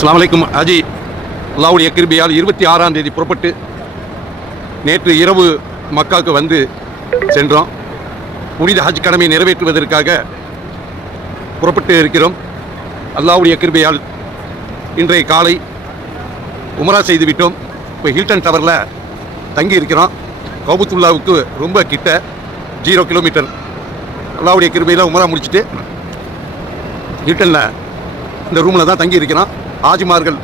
அஸ்ஸலாமு அலைக்கும். ஹஜி அல்லாஹ்வுடைய கிருபையால் 26ஆம் தேதி புறப்பட்டு நேற்று இரவு மக்காவுக்கு வந்து சென்றோம். புனித ஹஜ் கடமையை நிறைவேற்றுவதற்காக புறப்பட்டு இருக்கிறோம். அல்லாஹ்வுடைய கிருபையால் இன்றைய காலை உம்ரா செய்து விட்டோம். இப்போ ஹில்டன் டவரில் தங்கி இருக்கிறோம். கௌபத்துல்லாவுக்கு ரொம்ப கிட்ட 0 கிலோமீட்டர். அல்லாஹ்வுடைய கிருபையில் உம்ரா முடிச்சுட்டு ஹில்டனில் இந்த ரூமில் தான் தங்கி இருக்கிறோம். ஆஜிமார்கள்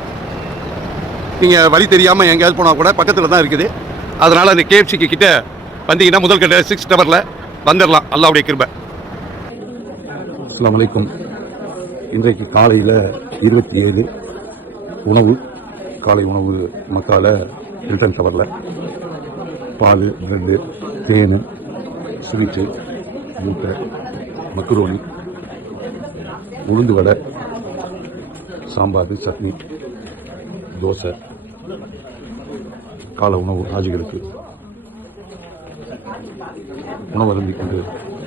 நீங்கள் வழி தெரியாமல் எங்கேயாவது போனால் கூட பக்கத்தில் தான் இருக்குது. அதனால் அந்த கேஎஃப்சிக்கு கிட்ட வந்தீங்கன்னா முதல் கட்ட 6 டவரில் வந்துடலாம். அல்லாஹ்வுடைய கிருபை. அஸ்ஸலாமு அலைக்கும். இன்றைக்கு காலையில் 27 உணவு, காலை உணவு மக்கால ஹில்டன் டவரில் பால், பிரெட்டு, தேன், ஸ்வீட்டு, மூட்டை, மக்ரோனி, உளுந்து வடை, சாம்பார், சட்னி, தோசை, காலை உணவு ஆஜிகளுக்கு உணவு அருந்தி கொண்டு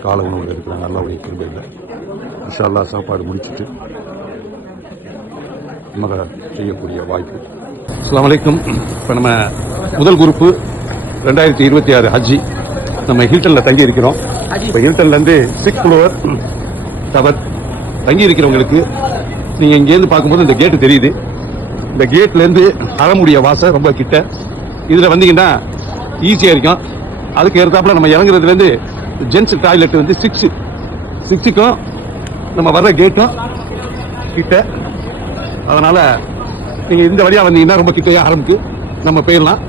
காலை உணவு இருக்கிறாங்க. அல்லாஹ்வுடைய கிருபையில் இன்ஷா அல்லாஹ் சாப்பாடு முடிச்சுட்டு மக செய்யக்கூடிய வாய்ப்பு. அஸ்ஸலாமு அலைக்கும். இப்போ நம்ம முதல் குரூப்பு 2026 ஹஜ்ஜி நம்ம ஹில்டனில் தங்கி இருக்கிறோம். இப்போ ஹில்டன்லேருந்து 6 ஃப்ளோர் டவர் தங்கி இருக்கிறவங்களுக்கு நீங்கள் இங்கேருந்து பார்க்கும்போது இந்த கேட்டு தெரியுது. இந்த கேட்லேருந்து அறமுடிய வாசல் ரொம்ப கிட்ட. இதில் வந்தீங்கன்னா ஈஸியாக இருக்கும். அதுக்கு ஏற்றாப்புல நம்ம இறங்குறதுலேருந்து ஜென்ஸ் டாய்லெட் வந்து 6க்கும் நம்ம வர்ற கேட்டும் கிட்ட. அதனால் நீங்கள் இந்த வழியாக வந்தீங்கன்னா ரொம்ப கிட்டையாக ஆரம்பிக்கு நம்ம போயிடலாம்.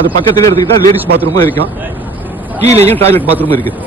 அது பக்கத்துலேயே எடுத்துக்கிட்டால் லேடிஸ் பாத்ரூமும் இருக்கும், கீழேயும் டாய்லெட் பாத்ரூமும் இருக்குது.